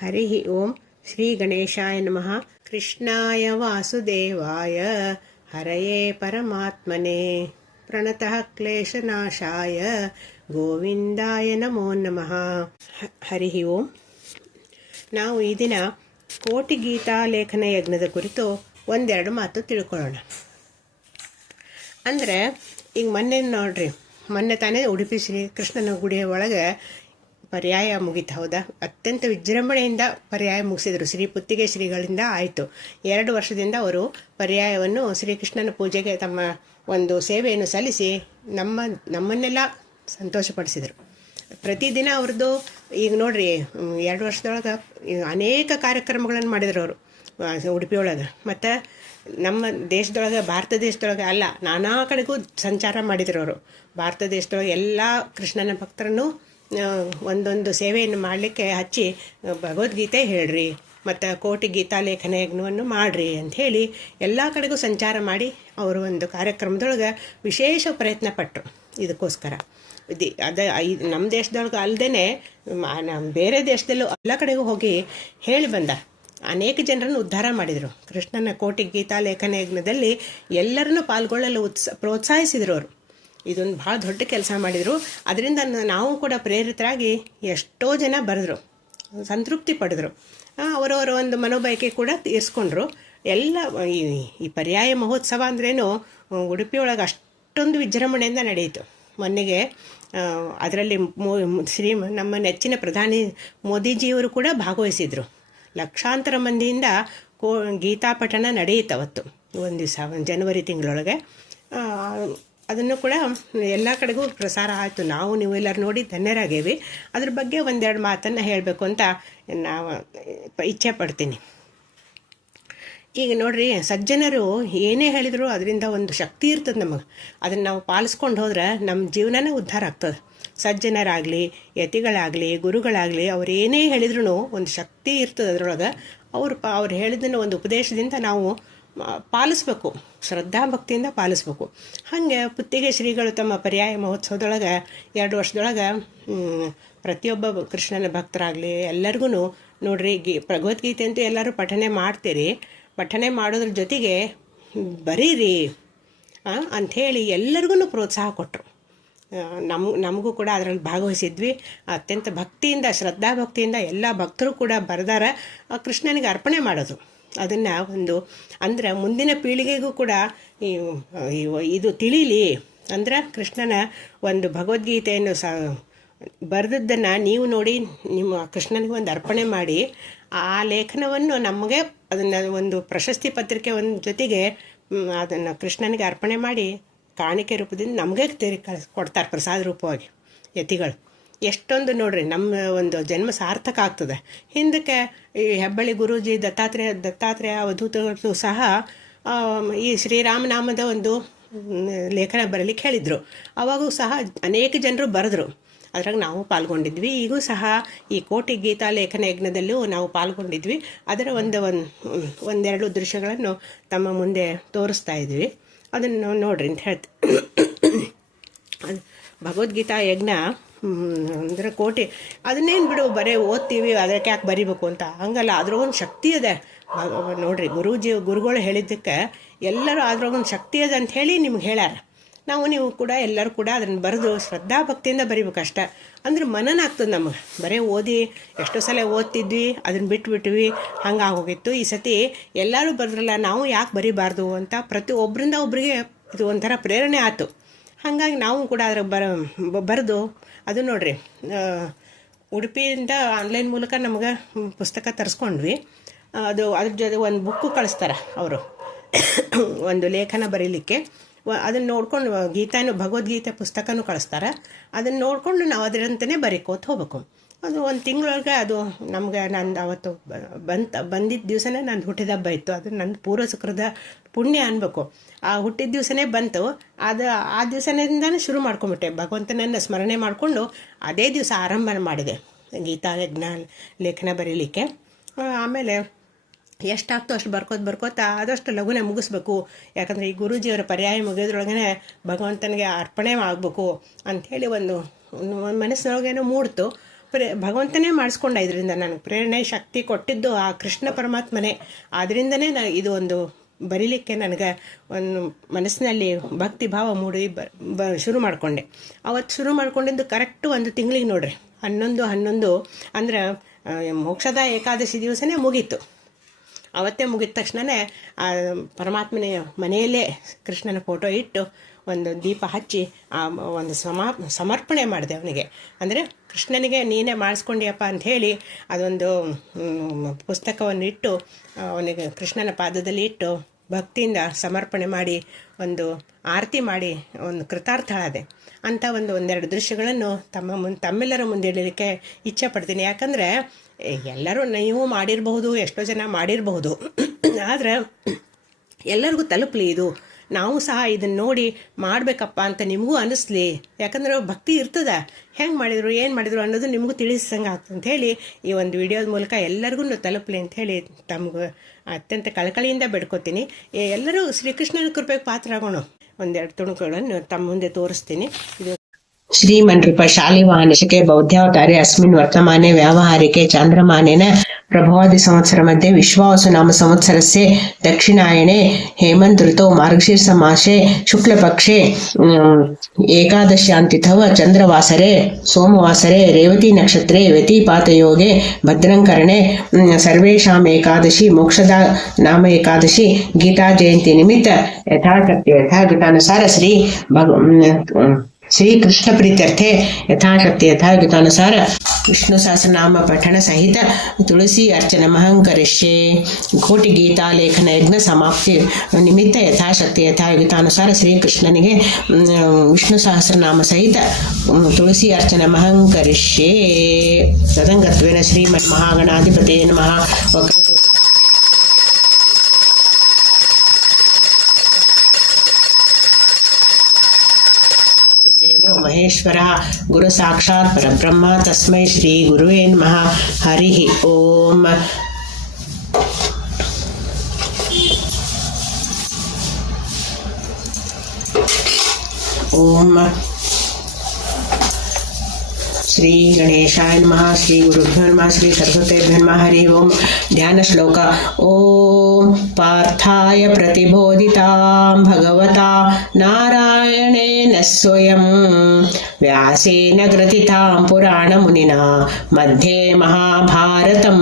ಹರಿ ಓಂ ಶ್ರೀ ಗಣೇಶಾಯ ನಮಃ. ಕೃಷ್ಣಾಯ ವಾಸುದೇವಾಯ ಹರಯೇ ಪರಮಾತ್ಮನೆ ಪ್ರಣತಃ ಕ್ಲೇಶನಾಶಾಯ ಗೋವಿಂದಾಯ ನಮೋ ನಮಃ. ಹರಿ ಓಂ. ನಾವು ಈ ದಿನ ಕೋಟಿ ಗೀತಾ ಲೇಖನ ಯಜ್ಞದ ಕುರಿತು ಒಂದೆರಡು ಮಾತು ತಿಳ್ಕೊಳ್ಳೋಣ. ಅಂದರೆ ಈಗ ಮೊನ್ನೆ ತಾನೇ ಉಡುಪಿ ಶ್ರೀ ಕೃಷ್ಣನ ಗುಡಿಯ ಒಳಗೆ ಪರ್ಯಾಯ ಮುಗೀತು. ಹೌದಾ? ಅತ್ಯಂತ ವಿಜೃಂಭಣೆಯಿಂದ ಪರ್ಯಾಯ ಮುಗಿಸಿದರು. ಶ್ರೀ ಪುತ್ತಿಗೆ ಶ್ರೀಗಳಿಂದ ಆಯಿತು. 2 ವರ್ಷದಿಂದ ಅವರು ಪರ್ಯಾಯವನ್ನು ಶ್ರೀಕೃಷ್ಣನ ಪೂಜೆಗೆ ತಮ್ಮ ಒಂದು ಸೇವೆಯನ್ನು ಸಲ್ಲಿಸಿ ನಮ್ಮನ್ನೆಲ್ಲ ಸಂತೋಷಪಡಿಸಿದರು. ಪ್ರತಿದಿನ ಅವ್ರದ್ದು ಈಗ ನೋಡ್ರಿ 2 ವರ್ಷದೊಳಗೆ ಅನೇಕ ಕಾರ್ಯಕ್ರಮಗಳನ್ನು ಮಾಡಿದ್ರು ಅವರು ಉಡುಪಿಯೊಳಗೆ. ಮತ್ತು ನಮ್ಮ ದೇಶದೊಳಗೆ, ಭಾರತ ದೇಶದೊಳಗೆ ಅಲ್ಲ, ನಾನಾ ಕಡೆಗೂ ಸಂಚಾರ ಮಾಡಿದ್ರು ಅವರು. ಭಾರತ ದೇಶದೊಳಗೆ ಎಲ್ಲ ಕೃಷ್ಣನ ಭಕ್ತರನ್ನು ಒಂದೊಂದು ಸೇವೆಯನ್ನು ಮಾಡಲಿಕ್ಕೆ ಹಚ್ಚಿ ಭಗವದ್ಗೀತೆ ಹೇಳ್ರಿ ಮತ್ತು ಕೋಟಿ ಗೀತಾ ಲೇಖನ ಯಜ್ಞವನ್ನು ಮಾಡಿರಿ ಅಂಥೇಳಿ ಎಲ್ಲ ಕಡೆಗೂ ಸಂಚಾರ ಮಾಡಿ ಅವರು ಒಂದು ಕಾರ್ಯಕ್ರಮದೊಳಗೆ ವಿಶೇಷ ಪ್ರಯತ್ನ ಪಟ್ಟರು. ಇದಕ್ಕೋಸ್ಕರ ನಮ್ಮ ದೇಶದೊಳಗೆ ಅಲ್ಲದೇ ಬೇರೆ ದೇಶದಲ್ಲೂ ಎಲ್ಲ ಕಡೆಗೂ ಹೋಗಿ ಹೇಳಿ ಬಂದ. ಅನೇಕ ಜನರನ್ನು ಉದ್ಧಾರ ಮಾಡಿದರು. ಕೃಷ್ಣನ ಕೋಟಿ ಗೀತಾ ಲೇಖನ ಯಜ್ಞದಲ್ಲಿ ಎಲ್ಲರನ್ನೂ ಪಾಲ್ಗೊಳ್ಳಲು ಪ್ರೋತ್ಸಾಹಿಸಿದರು ಅವರು. ಇದೊಂದು ಭಾಳ ದೊಡ್ಡ ಕೆಲಸ ಮಾಡಿದರು. ಅದರಿಂದ ನಾವು ಕೂಡ ಪ್ರೇರಿತರಾಗಿ ಎಷ್ಟೋ ಜನ ಬರೆದರು, ಸಂತೃಪ್ತಿ ಪಡೆದರು. ಅವರವರ ಒಂದು ಮನೋಬಯಕೆ ಕೂಡ ತೀರಿಸ್ಕೊಂಡ್ರು. ಎಲ್ಲ ಈ ಪರ್ಯಾಯ ಮಹೋತ್ಸವ ಅಂದ್ರೇನು ಉಡುಪಿಯೊಳಗೆ ಅಷ್ಟೊಂದು ವಿಜೃಂಭಣೆಯಿಂದ ನಡೆಯಿತು. ಮೊನ್ನೆಗೆ ಅದರಲ್ಲಿ ನಮ್ಮ ನೆಚ್ಚಿನ ಪ್ರಧಾನಿ ಮೋದಿಜಿಯವರು ಕೂಡ ಭಾಗವಹಿಸಿದರು. ಲಕ್ಷಾಂತರ ಮಂದಿಯಿಂದ ಗೀತಾ ಪಠಣ ನಡೆಯಿತು ಅವತ್ತು ಒಂದು ದಿವಸ ಜನವರಿ ತಿಂಗಳೊಳಗೆ. ಅದನ್ನು ಕೂಡ ಎಲ್ಲ ಕಡೆಗೂ ಪ್ರಸಾರ ಆಯಿತು. ನೀವೆಲ್ಲರೂ ನೋಡಿ ಧನ್ಯರಾಗೇವಿ. ಅದ್ರ ಬಗ್ಗೆ ಒಂದೆರಡು ಮಾತನ್ನು ಹೇಳಬೇಕು ಅಂತ ನಾವು ಇಚ್ಛೆ ಪಡ್ತೀನಿ. ಈಗ ನೋಡ್ರಿ, ಸಜ್ಜನರು ಏನೇ ಹೇಳಿದ್ರು ಅದರಿಂದ ಒಂದು ಶಕ್ತಿ ಇರ್ತದೆ ನಮಗೆ. ಅದನ್ನು ನಾವು ಪಾಲಿಸ್ಕೊಂಡು ಹೋದ್ರೆ ನಮ್ಮ ಜೀವನನೇ ಉದ್ಧಾರ ಆಗ್ತದೆ. ಸಜ್ಜನರಾಗಲಿ, ಯತಿಗಳಾಗಲಿ, ಗುರುಗಳಾಗಲಿ, ಅವ್ರು ಏನೇ ಹೇಳಿದ್ರು ಒಂದು ಶಕ್ತಿ ಇರ್ತದೆ ಅದರೊಳಗೆ. ಅವ್ರು ಹೇಳಿದ್ದನ್ನು ಒಂದು ಉಪದೇಶದಿಂದ ನಾವು ಪಾಲಿಸ್ಬೇಕು, ಶ್ರದ್ಧಾಭಕ್ತಿಯಿಂದ ಪಾಲಿಸ್ಬೇಕು. ಹಾಗೆ ಪುತ್ತಿಗೆ ಶ್ರೀಗಳು ತಮ್ಮ ಪರ್ಯಾಯ ಮಹೋತ್ಸವದೊಳಗೆ 2 ವರ್ಷದೊಳಗೆ ಪ್ರತಿಯೊಬ್ಬ ಕೃಷ್ಣನ ಭಕ್ತರಾಗಲಿ ಎಲ್ಲರಿಗೂ ನೋಡ್ರಿ, ಭಗವದ್ಗೀತೆ ಅಂತೂ ಎಲ್ಲರೂ ಪಠನೆ ಮಾಡ್ತೀರಿ. ಪಠನೆ ಮಾಡೋದ್ರ ಜೊತೆಗೆ ಬರೀರಿ ಅಂಥೇಳಿ ಎಲ್ಲರಿಗೂ ಪ್ರೋತ್ಸಾಹ ಕೊಟ್ಟರು. ನಮಗೂ ಕೂಡ ಅದರಲ್ಲಿ ಭಾಗವಹಿಸಿದ್ವಿ. ಅತ್ಯಂತ ಭಕ್ತಿಯಿಂದ, ಶ್ರದ್ಧಾಭಕ್ತಿಯಿಂದ ಎಲ್ಲ ಭಕ್ತರು ಕೂಡ ಬರೆದಾರ ಕೃಷ್ಣನಿಗೆ ಅರ್ಪಣೆ ಮಾಡೋದು. ಅದನ್ನು ಅಂದ್ರೆ ಮುಂದಿನ ಪೀಳಿಗೆಗೂ ಕೂಡ ಇದು ತಿಳಿಲಿ. ಅಂದ್ರೆ ಕೃಷ್ಣನ ಒಂದು ಭಗವದ್ಗೀತೆಯನ್ನು ಬರೆದದ್ದನ್ನು ನೀವು ನೋಡಿ ನಿಮ್ಮ ಕೃಷ್ಣನಿಗೆ ಒಂದು ಅರ್ಪಣೆ ಮಾಡಿ ಆ ಲೇಖನವನ್ನು ನಮಗೆ ಅದನ್ನು ಒಂದು ಪ್ರಶಸ್ತಿ ಪತ್ರಿಕೆ ಒಂದು ಜೊತೆಗೆ ಅದನ್ನು ಕೃಷ್ಣನಿಗೆ ಅರ್ಪಣೆ ಮಾಡಿ ಕಾಣಿಕೆ ರೂಪದಿಂದ ನಮಗೆ ಕೊಡ್ತಾರೆ ಪ್ರಸಾದ ರೂಪವಾಗಿ ಯತಿಗಳು. ಎಷ್ಟೊಂದು ನೋಡ್ರಿ, ನಮ್ಮ ಒಂದು ಜನ್ಮ ಸಾರ್ಥಕ ಆಗ್ತದೆ. ಹಿಂದಕ್ಕೆ ಈ ಹೆಬ್ಬಳ್ಳಿ ಗುರೂಜಿ ದತ್ತಾತ್ರೇಯ ಅವಧೂತರು ಸಹ ಈ ಶ್ರೀರಾಮನಾಮದ ಒಂದು ಲೇಖನ ಬರಲಿಕ್ಕೆ ಹೇಳಿದರು. ಅವಾಗೂ ಸಹ ಅನೇಕ ಜನರು ಬರೆದ್ರು. ಅದ್ರಾಗ ನಾವು ಪಾಲ್ಗೊಂಡಿದ್ವಿ. ಈಗೂ ಸಹ ಈ ಕೋಟಿ ಗೀತಾ ಲೇಖನ ಯಜ್ಞದಲ್ಲೂ ನಾವು ಪಾಲ್ಗೊಂಡಿದ್ವಿ. ಅದರ ಒಂದೆರಡು ದೃಶ್ಯಗಳನ್ನು ತಮ್ಮ ಮುಂದೆ ತೋರಿಸ್ತಾ ಇದ್ವಿ. ಅದನ್ನು ನೋಡ್ರಿ ಅಂತ ಹೇಳ್ತೀವಿ. ಭಗವದ್ಗೀತಾ ಯಜ್ಞ ಅಂದರೆ ಕೋಟಿ, ಅದನ್ನೇನು ಬಿಡು ಬರೀ ಓದ್ತೀವಿ ಅದಕ್ಕೆ ಯಾಕೆ ಬರಿಬೇಕು ಅಂತ ಹಂಗಲ್ಲ. ಅದ್ರೊಂದು ಶಕ್ತಿ ಇದೆ ನೋಡ್ರಿ. ಗುರುಗಳು ಹೇಳಿದ್ದಕ್ಕೆ ಎಲ್ಲರೂ ಅದ್ರೊಂದು ಶಕ್ತಿ ಇದೆ ಅಂತ ಹೇಳಿ ನಿಮ್ಗೆ ಹೇಳ್ಯಾರ. ನೀವು ಕೂಡ ಎಲ್ಲರೂ ಕೂಡ ಅದನ್ನು ಬರೆದು ಶ್ರದ್ಧಾಭಕ್ತಿಯಿಂದ ಬರಿಬೇಕಷ್ಟ. ಅಂದ್ರೆ ಮನನ ಆಗ್ತದೆ ನಮಗೆ. ಬರೀ ಓದಿ ಎಷ್ಟೋ ಸಲ ಓದ್ತಿದ್ವಿ, ಅದನ್ನು ಬಿಟ್ಬಿಟ್ವಿ, ಹಂಗಾಗೋಗಿತ್ತು. ಈ ಸತಿ ಎಲ್ಲರೂ ಬರೆದ್ರಲ್ಲ, ನಾವು ಯಾಕೆ ಬರಿಬಾರ್ದು ಅಂತ ಒಬ್ಬರಿಂದ ಒಬ್ಬರಿಗೆ ಇದು ಒಂಥರ ಪ್ರೇರಣೆ ಆಯ್ತು. ಹಾಗಾಗಿ ನಾವು ಕೂಡ ಅದ್ರ ಬರೆದು ಅದು ನೋಡ್ರಿ, ಉಡುಪಿಯಿಂದ ಆನ್ಲೈನ್ ಮೂಲಕ ನಮಗೆ ಪುಸ್ತಕ ತರಿಸ್ಕೊಂಡ್ವಿ. ಅದ್ರ ಜೊತೆ ಒಂದು ಬುಕ್ಕು ಕಳಿಸ್ತಾರೆ ಅವರು, ಒಂದು ಲೇಖನ ಬರೀಲಿಕ್ಕೆ. ಅದನ್ನು ನೋಡ್ಕೊಂಡು ಭಗವದ್ಗೀತೆ ಪುಸ್ತಕನೂ ಕಳಿಸ್ತಾರೆ. ಅದನ್ನು ನೋಡಿಕೊಂಡು ನಾವು ಅದರಂತೆಯೇ ಬರೀಕೋತ ಹೋಗ್ಬೇಕು. ಅದು ಒಂದು ತಿಂಗಳೊಳಗೆ ಅದು ನಮ್ಗೆ ಅವತ್ತು ಬಂದಿದ್ದ ದಿವಸನೇ ನಂದು ಹುಟ್ಟಿದ ಹಬ್ಬ ಇತ್ತು. ಅದು ನನ್ನ ಪೂರ್ವ ಸುಕೃದ ಪುಣ್ಯ ಅನ್ಬೇಕು. ಆ ಹುಟ್ಟಿದ ದಿವಸನೇ ಬಂತು. ಆ ದಿವಸದಿಂದನೇ ಶುರು ಮಾಡ್ಕೊಂಬಿಟ್ಟೆ. ಭಗವಂತನನ್ನು ಸ್ಮರಣೆ ಮಾಡಿಕೊಂಡು ಅದೇ ದಿವಸ ಆರಂಭ ಮಾಡಿದೆ ಗೀತಾ ಯಜ್ಞ ಲೇಖನ ಬರೀಲಿಕ್ಕೆ. ಆಮೇಲೆ ಎಷ್ಟಾಗ್ತೋ ಅಷ್ಟು ಬರ್ಕೋತ ಆದಷ್ಟು ಲಘುನೇ ಮುಗಿಸ್ಬೇಕು. ಯಾಕಂದರೆ ಈ ಗುರೂಜಿಯವರ ಪರ್ಯಾಯ ಮುಗಿಯೋದ್ರೊಳಗನೆ ಭಗವಂತನಿಗೆ ಅರ್ಪಣೆ ಆಗಬೇಕು ಅಂಥೇಳಿ ಒಂದು ಮನಸ್ಸಿನೊಳಗೇನೋ ಮೂಡ್ತು. ಭಗವಂತನೇ ಮಾಡಿಸ್ಕೊಂಡ. ಇದರಿಂದ ನನಗೆ ಪ್ರೇರಣೆ ಶಕ್ತಿ ಕೊಟ್ಟಿದ್ದು ಆ ಕೃಷ್ಣ ಪರಮಾತ್ಮನೇ. ಆದ್ದರಿಂದನೇ ಇದು ಒಂದು ಬರೀಲಿಕ್ಕೆ ನನಗೆ ಒಂದು ಮನಸ್ಸಿನಲ್ಲಿ ಭಕ್ತಿ ಭಾವ ಮೂಡಿ ಶುರು ಮಾಡಿಕೊಂಡೆ. ಅವತ್ತು ಶುರು ಮಾಡ್ಕೊಂಡಿದ್ದು ಕರೆಕ್ಟು ಒಂದು ತಿಂಗಳಿಗೆ ನೋಡ್ರಿ, 11/11 ಅಂದ್ರೆ ಮೋಕ್ಷದ ಏಕಾದಶಿ ದಿವಸನೇ ಮುಗೀತು. ಅವತ್ತೇ ಮುಗಿದ ತಕ್ಷಣವೇ ಆ ಪರಮಾತ್ಮನ ಮನೆಯಲ್ಲೇ ಕೃಷ್ಣನ ಫೋಟೋ ಇಟ್ಟು ಒಂದು ದೀಪ ಹಚ್ಚಿ ಒಂದು ಸಮರ್ಪಣೆ ಮಾಡಿದೆ ಅವನಿಗೆ. ಅಂದರೆ ಕೃಷ್ಣನಿಗೆ ನೀನೇ ಮಾಡಿಸ್ಕೊಂಡಿಯಪ್ಪ ಅಂಥೇಳಿ ಅದೊಂದು ಪುಸ್ತಕವನ್ನು ಇಟ್ಟು ಅವನಿಗೆ ಕೃಷ್ಣನ ಪಾದದಲ್ಲಿ ಇಟ್ಟು ಭಕ್ತಿಯಿಂದ ಸಮರ್ಪಣೆ ಮಾಡಿ ಒಂದು ಆರತಿ ಮಾಡಿ ಒಂದು ಕೃತಾರ್ಥಳಾದೆ ಅಂತ ಒಂದೆರಡು ದೃಶ್ಯಗಳನ್ನು ತಮ್ಮೆಲ್ಲರ ಮುಂದೆ ಇಡಲಿಕ್ಕೆ ಇಚ್ಛೆ ಪಡ್ತೀನಿ. ಯಾಕಂದರೆ ಎಲ್ಲರೂ ನೀವು ಮಾಡಿರಬಹುದು, ಎಷ್ಟೋ ಜನ ಮಾಡಿರಬಹುದು, ಆದರೆ ಎಲ್ಲರಿಗೂ ತಲುಪಲಿ ಇದು. ನಾವು ಸಹ ಇದನ್ನು ನೋಡಿ ಮಾಡಬೇಕಪ್ಪ ಅಂತ ನಿಮಗೂ ಅನ್ನಿಸ್ಲಿ. ಯಾಕಂದ್ರೆ ಭಕ್ತಿ ಇರ್ತದೆ, ಹೆಂಗೆ ಮಾಡಿದರು ಏನು ಮಾಡಿದರು ಅನ್ನೋದು ನಿಮಗೂ ತಿಳಿಸಂಗೆ ಆಗ್ತದೆ ಅಂಥೇಳಿ ಈ ಒಂದು ವಿಡಿಯೋದ ಮೂಲಕ ಎಲ್ಲರಿಗೂ ತಲುಪಲಿ ಅಂಥೇಳಿ ತಮ್ಗೆ ಅತ್ಯಂತ ಕಳಕಳಿಯಿಂದ ಬೇಡ್ಕೋತೀನಿ. ಎಲ್ಲರೂ ಶ್ರೀಕೃಷ್ಣನ ಕೃಪೆಗೆ ಪಾತ್ರ ಆಗೋಣ. ಒಂದೆರಡು ತುಣುಕುಗಳನ್ನು ತಮ್ಮ ಮುಂದೆ ತೋರಿಸ್ತೀನಿ. ಇದು ಶ್ರೀಮನ್ಋಪ ಶಾಲಿವಾಹನಶಕೆ ಬೌದ್ಧಾವತಾರೆ ಅಸ್ಮಿನ್ ವರ್ತಮಾನೆ ವ್ಯಾವಹಾರಿಕೆ ಚಾಂದ್ರಮಾನೇನ ಪ್ರಭವಾದಿ ಸಂವತ್ಸರ ಮಧ್ಯೆ ವಿಶ್ವಾವಸು ನಾಮ ಸಂವತ್ಸರಸ್ಯೆ ದಕ್ಷಿಣಾಯಣೆ ಹೇಮಂತ್ ಋತೌ ಮಾರ್ಗಶೀರ್ಷ ಮಾಸೆ ಶುಕ್ಲಪಕ್ಷೆ ಏಕಾದಶ್ಯಾಂತಿಥವ ಚಂದ್ರವಾಸರೆ ಸೋಮವಾಸರೆ ರೇವತಿ ನಕ್ಷತ್ರೆ ವ್ಯತಿಪಾತಯೋಗೆ ಭದ್ರಂಕರಣೆ ಸರ್ವೇಷಾಂ ಏಕಾದಶಿ ಮೋಕ್ಷದ ನಾಮ ಏಕಾದಶಿ ಗೀತಾ ಜಯಂತಿ ನಿಮಿತ್ತ ಯಥಾಶಕ್ತಿ ಯಥಾಗತಾನುಸಾರ ಶ್ರೀ ಕೃಷ್ಣ ಪ್ರೀತ್ಯರ್ಥೆ ಯಥಾಶಕ್ತಿ ಯಥಾಗತಾನುಸಾರ ವಿಷ್ಣು ಸಹಸ್ರನಾಮ ಪಠಣ ಸಹಿತ ತುಳಸಿ ಅರ್ಚನ ಮಹಂಕರಿಷ್ಯೆ ಕೋಟಿ ಗೀತಾ ಲೇಖನ ಯಜ್ಞ ಸಮಾಪ್ತಿ ನಿಮಿತ್ತ ಯಥಾಶಕ್ತಿ ಯಥಾಗತಾನುಸಾರ ಶ್ರೀಕೃಷ್ಣನಿಗೆ ವಿಷ್ಣು ಸಹಸ್ರನಾಮ ಸಹಿತ ತುಳಸಿ ಅರ್ಚನ ಮಹಂಕರಿಷ್ಯೆ ತದಂಗತ್ವೇನ ಶ್ರೀಮನ್ ಮಹಾಗಣಾಧಿಪತೇ ನಮಃ. ಮಹೇಶ್ವರ ಗುರು ಸಾಕ್ಷಾತ್ ಪರಬ್ರಹ್ಮ ತಸ್ಮೈ ಶ್ರೀ ಗುರುವೇ ನಮಃ. ಹರಿ ಓಂ. ಓಂ ಶ್ರೀ ಗಣೇಶಾಯ ನಮಃ. ಶ್ರೀ ಗುರುಭ್ಯೋ ನಮಃ. ಶ್ರೀ ಸರಸ್ವತೇಭ್ಯೋ ನಮಃ. ಹರಿ ಓಂ. ಧ್ಯಾನ ಶ್ಲೋಕ. ಓಂ ಪಾರ್ಥಾಯ ಪ್ರತಿಬೋಧಿತಾಂ ಭಗವತಾ ನಾರಾಯಣೇನ ಸ್ವಯಂ ವ್ಯಾಸೇನ ಗ್ರಥಿತಾಂ ಪುರಾಣ ಮುನಿನಾ ಮಧ್ಯೆ ಮಹಾಭಾರತಂ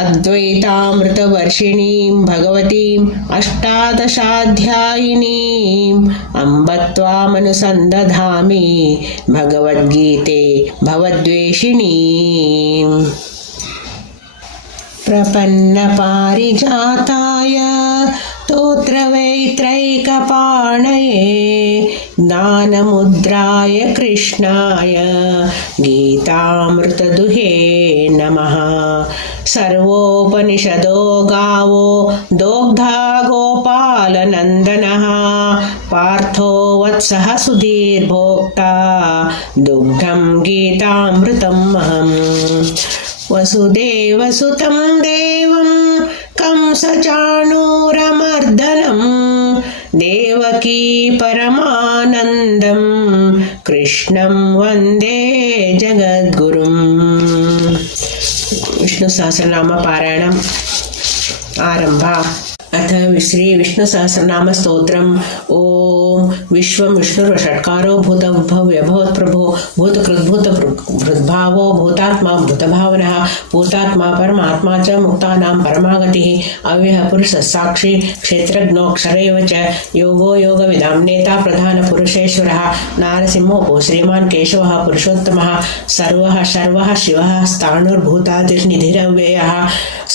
ಅದ್ವೈತಾಮೃತವರ್ಷಿಣೀಂ ಭಗವತೀಂ ಅಷ್ಟಾದಶಾಧ್ಯಾಯಿನೀಂ ಅಂಬ ತ್ವಾಮನುಸಂದಧಾಮಿ ಭಗವದ್ಗೀತೆ ಭವದ್ವೇಷಿಣೀಂ. ಪ್ರಪನ್ನ ಪಾರಿಜಾತಾಯ ಸ್ತೋತ್ರವೈತ್ರೈಕಪಾಣಯೇ ಜ್ಞಾನಮುದ್ರಾಯ ಕೃಷ್ಣಾಯ ಗೀತಾಮೃತದುಹೇ ನಮಃ. ಸರ್ವೋಪನಿಷದೋ ಗಾವೋ ದೋಗ್ಧಾ ಗೋಪಾಲನಂದನಃ ಪಾರ್ಥೋ ವತ್ಸಃ ಸುಧೀರ್ಭೋಕ್ತಾ ದುಗ್ಧಂ ಗೀತಾಮೃತಂ ಅಹಂ. ವಸುದೇವಸುತಂ ದೇವಂ ಕಂಸಚಾಣೂರಮರ್ದನಂ ದೇವಕೀ ಪರಮಾನಂದಂ ಕೃಷ್ಣಂ ವಂದೇ ಜಗದ್ಗುರುಂ. ವಿಷ್ಣು ಸಹಸ್ರನಾಮ ಪಾರಾಯಣ ಆರಂಭ. अथ श्री विष्णु सहस्रनाम स्तोत्रम्. ओम विश्वं विष्णुर्षट्कारो भूतभव्यभूतप्रभो भूतकृद्भूतभृद्भावो भूतात्मा भूतभावनः भूतात्मा परमात्मा च मुक्तानां परमागतिः अव्ययः पुरुषः साक्षी क्षेत्रज्ञोऽक्षरैव च योगो योगविदां नेता प्रधानपुरुषेश्वरः नारसिंहो श्रीमान् केशवः पुरुषोत्तमः सर्वः शर्वः शिवः स्थाणुर्भूतादिर्निधिरव्ययः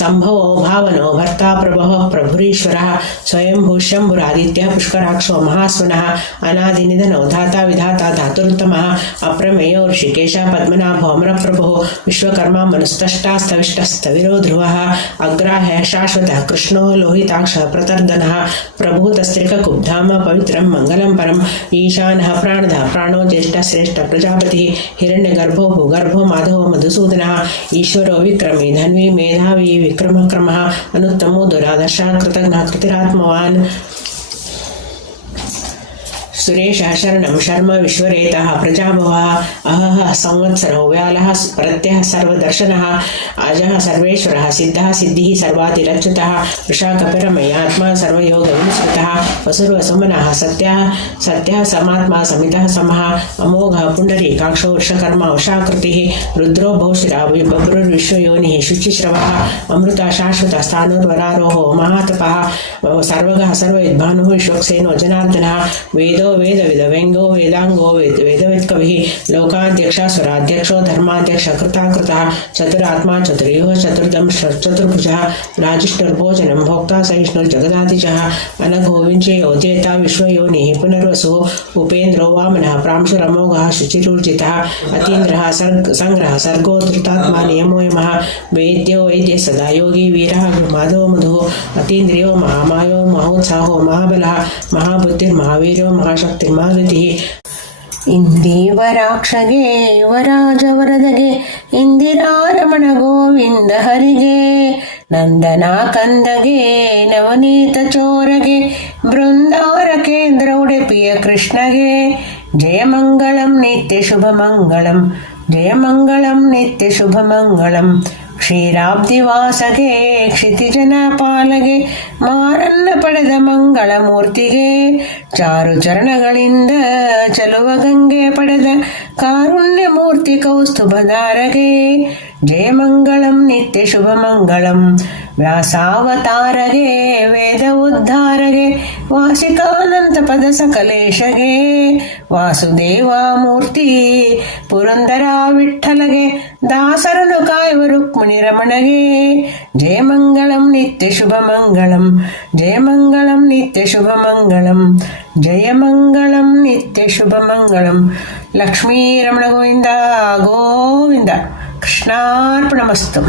संभवो भावनो भर्ता प्रभवः प्रभुरीश्वरः स्वयंभू शम्भुरादित्यः पुष्कराक्षो महास्वनः अनादिनिधनो धाता विधाता धातुरुत्तमः अप्रमेयो ऋषिकेशः पद्मनाभो अमरप्रभुः विश्वकर्मा मनुस्तष्टा स्थविष्टस्थविरो ध्रुवः अग्राह्यः शाश्वतः कृष्णो लोहिताक्षः प्रतर्दनः प्रभूतस्त्रिककुब्धाम पवित्रं मङ्गलं परम् ईशानः प्राणदः प्राणो ज्येष्ठः श्रेष्ठः प्रजापतिः हिरण्यगर्भो भूगर्भो माधवो मधुसूदनः ईश्वरो विक्रमी धन्वी मेधावी विक्रमक्रमः अनुत्तमो दुरादर्शः कृतघ्नः कृतिरात्मवान् सुरेशः शरणं शर्म विश्वरेतः प्रजाभवः अहः संवत्सरो व्यालः प्रत्ययः सर्वदर्शनः अजः सर्वेश्वरः सिद्धः सिद्धिः सर्वातिरच्युतः वृषा कपिरमयात्मा सर्वयोगविनिश्रितः वसुर्वसुमनः सत्यः समात्मा समितः समः अमोघः पुण्डरीकाक्षो वृषकर्मा वशाकृतिः रुद्रो बहुशिरा बभ्रुर्विश्वयोनिः शुचिश्रवः अमृता शाश्वतः स्थाणुर्वरारोहो महातपः सर्वगः सर्वविद्भानुः विश्वक्सेनो जनार्दनः वेदो वेदविदव्यङ्गो वेदाङ्गो वेदवित्कविः लोकाध्यक्षासुराध्यक्षो धर्माध्यक्ष कृताकृतः चतुरात्मा चतुर्युः चतुर्दं चतुर्भुजः राजिष्णुर्भोजनं भोक्ता सहिष्णुर्जगदादिजः अनघो विञ्चयो जेता विश्वयोनिः पुनर्वसुः उपेन्द्रो वामनः प्रांशुरमोघः शुचिरूर्जितः अतीन्द्रः संग्रहः सर्गो धृतात्मा नियमो यमः वेद्यो वैद्य सदा योगी वीरः माधवो मधुः अतीन्द्रियो महामायो महोत्साहो महाबलः महाबुद्धिर्महावीर्यो महाशक्तिर्महागतिः ಇಂದೀವರಾಕ್ಷಗೆ ವರಾಜವರದಗೆ ಇಂದಿರಾರಮಣ ಗೋವಿಂದ ಹರಿಗೆ ನಂದನ ಕಂದಗೆ ನವನೀತ ಚೋರಗೆ ಬೃಂದಾರ ಕೇಂದ್ರ ಉಡುಪಿಯ ಕೃಷ್ಣಗೆ ಜಯಮಂಗಳಂ ನಿತ್ಯ ಶುಭಮಂಗಳಂ ಜಯಮಂಗಳಂ ನಿತ್ಯ ಶುಭಮಂಗಳಂ ಕ್ಷೀರಾಬ್ಧಿವಾಸಗೆ ಕ್ಷಿತಿಜನ ಪಾಲಗೆ ಮಾರನ್ನ ಪಡೆದ ಮಂಗಳ ಮೂರ್ತಿಗೆ ಚಾರು ಚರಣಗಳಿಂದ ಚಲುವ ಗಂಗೆ ಪಡೆದ ಕಾರುಣ್ಯ ಮೂರ್ತಿ ಕೌಸ್ತುಭಧಾರಗೆ ಜಯಮಂಗಳಂ ನಿತ್ಯ ಶುಭಮಂಗಳಂ ವ್ಯಾಸಾವತಾರಗೆ ವೇದ ಉದ್ಧಾರಗೆ ವಾಸಿಕಾನಂತ ಪದ ಸಕಲೇಶಗೆ ವಾಸುದೇವಾಮೂರ್ತಿ ಪುರಂದರ ವಿಠ್ಠಲಗೆ ದಾಸರನು ಕಾಯುವ ರುಕ್ಮಿಣಿ ರಮಣಗೆ ಜಯಮಂಗಳಂ ನಿತ್ಯ ಶುಭಮಂಗಳಂ ಜಯಮಂಗಳಂ ನಿತ್ಯ ಶುಭಮಂಗಳಂ ಜಯಮಂಗಳಂ ನಿತ್ಯ ಶುಭಮಂಗಳಂ ಲಕ್ಷ್ಮೀ ರಮಣ ಗೋವಿಂದ ಗೋವಿಂದ ಕೃಷ್ಣಾರ್ಪಣಮಸ್ತು.